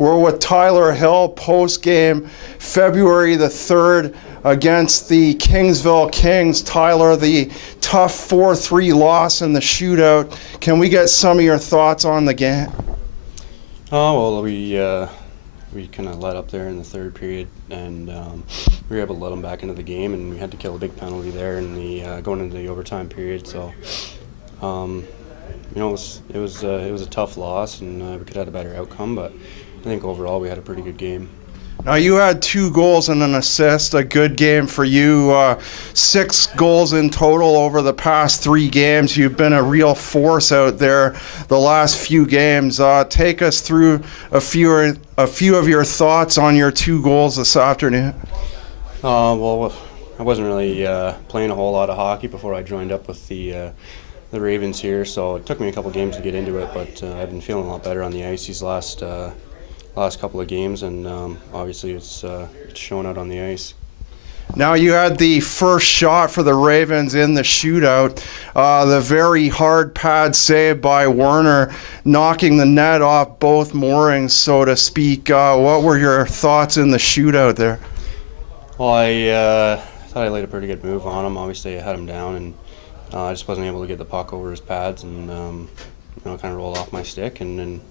We're with Tyler Hill post-game February the 3rd against the Kingsville Kings. Tyler, the tough 4-3 loss in the shootout. Can we get some of your thoughts on the game? Oh, well, we kind of let up there in the third period, and we were able to let them back into the game, and we had to kill a big penalty there in the going into the overtime period. So, it was a tough loss, and we could have had a better outcome, but I think overall we had a pretty good game. Now, you had 2 goals and an assist, a good game for you. 6 goals in total over the past 3 games. You've been a real force out there the last few games. Take us through a few of your thoughts on your 2 goals this afternoon. Well, I wasn't really playing a whole lot of hockey before I joined up with the Ravens here, so it took me a couple games to get into it, but I've been feeling a lot better on the ice these last couple of games, and obviously it's showing out on the ice. Now, you had the first shot for the Ravens in the shootout, the very hard pad save by Werner, knocking the net off both moorings, so to speak. What were your thoughts in the shootout there? Well, I thought I laid a pretty good move on him. Obviously, I had him down, and I just wasn't able to get the puck over his pads, and kind of rolled off my stick, and then.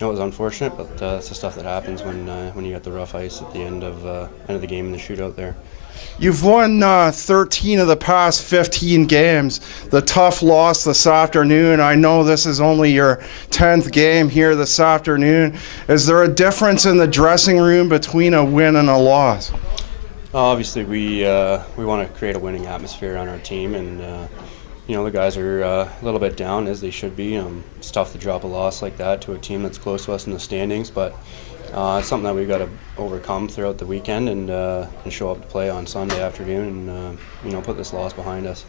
It was unfortunate, but that's the stuff that happens when you get the rough ice at the end of the game in the shootout there. You've won 13 of the past 15 games. The tough loss this afternoon. I know this is only your 10th game here this afternoon. Is there a difference in the dressing room between a win and a loss? Obviously, we want to create a winning atmosphere on our team, and the guys are a little bit down, as they should be. It's tough to drop a loss like that to a team that's close to us in the standings, but it's something that we've got to overcome throughout the weekend and show up to play on Sunday afternoon and put this loss behind us.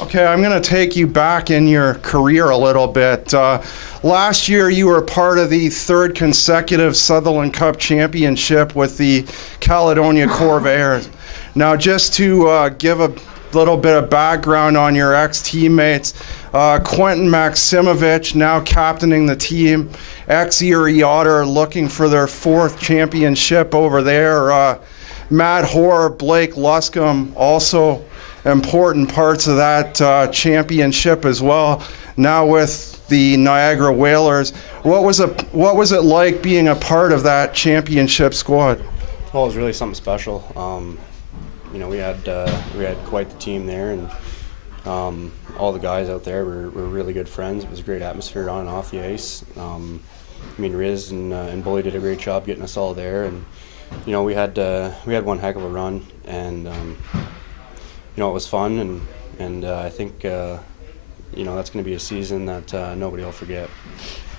Okay, I'm going to take you back in your career a little bit. Last year, you were part of the 3rd consecutive Sutherland Cup championship with the Caledonia Corvairs. Now, just to give a little bit of background on your ex-teammates, Quentin Maximovich now captaining the team, ex-Erie Otter looking for their 4th championship over there. Matt Hoare, Blake Luscombe, also important parts of that championship as well, now with the Niagara Whalers. What was it like being a part of that championship squad? Well, it was really something special. We had quite the team there, and all the guys out there were really good friends. It was a great atmosphere on and off the ice. Riz and Bully did a great job getting us all there, and we had one heck of a run, and it was fun, and I think that's going to be a season that nobody will forget.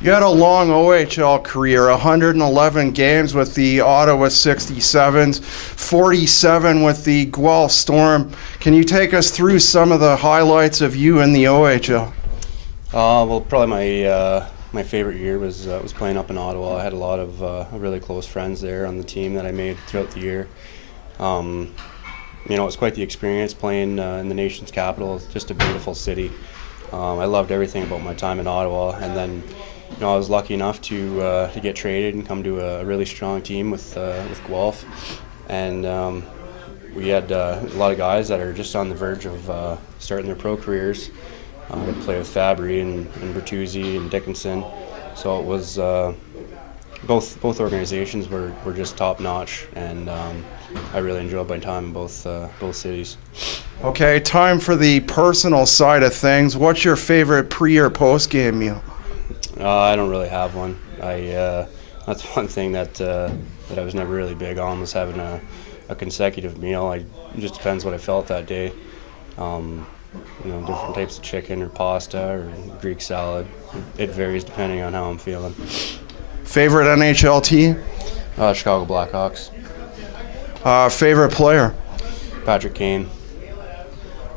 You had a long OHL career, 111 games with the Ottawa 67s, 47 with the Guelph Storm. Can you take us through some of the highlights of you in the OHL? Well, probably my favorite year was playing up in Ottawa. I had a lot of really close friends there on the team that I made throughout the year. It was quite the experience playing in the nation's capital. It's just a beautiful city. I loved everything about my time in Ottawa, and then I was lucky enough to get traded and come to a really strong team with Guelph, and we had a lot of guys that are just on the verge of starting their pro careers. I play with Fabry and Bertuzzi and Dickinson, so it was both organizations were just top notch, and I really enjoyed my time in both cities. Okay, time for the personal side of things. What's your favorite pre or post game meal? I don't really have one. That's one thing that I was never really big on, was having a consecutive meal. It just depends what I felt that day. Different types of chicken or pasta or Greek salad. It varies depending on how I'm feeling. Favorite NHL team? Chicago Blackhawks. Favorite player? Patrick Kane.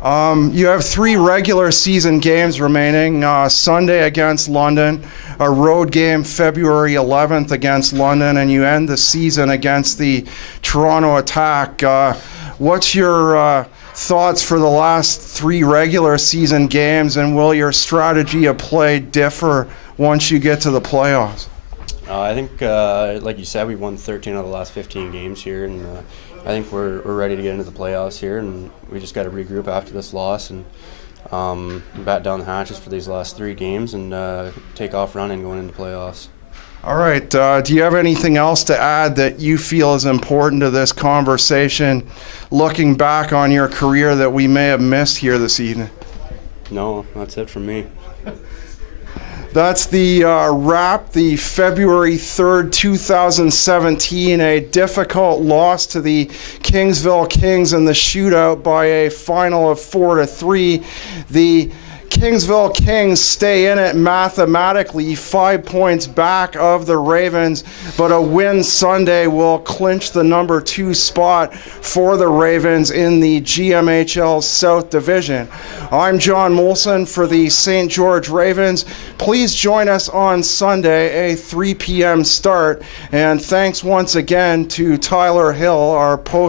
You have 3 regular season games remaining. Sunday against London, a road game February 11th against London, and you end the season against the Toronto Attack. What's your thoughts for the last 3 regular season games, and will your strategy of play differ once you get to the playoffs? I think, like you said, we won 13 out of the last 15 games here, and I think we're ready to get into the playoffs here, and we just got to regroup after this loss and bat down the hatches for these last 3 games and take off running going into playoffs. All right. Do you have anything else to add that you feel is important to this conversation, looking back on your career that we may have missed here this evening? No, that's it from me. That's the wrap, the February 3rd, 2017, a difficult loss to the Kingsville Kings in the shootout by a final of 4-3. The Kingsville Kings stay in it mathematically, 5 points back of the Ravens, but a win Sunday will clinch the number 2 spot for the Ravens in the GMHL South Division. I'm John Molson for the St. George Ravens. Please join us on Sunday, a 3 p.m. start, and thanks once again to Tyler Hill, our post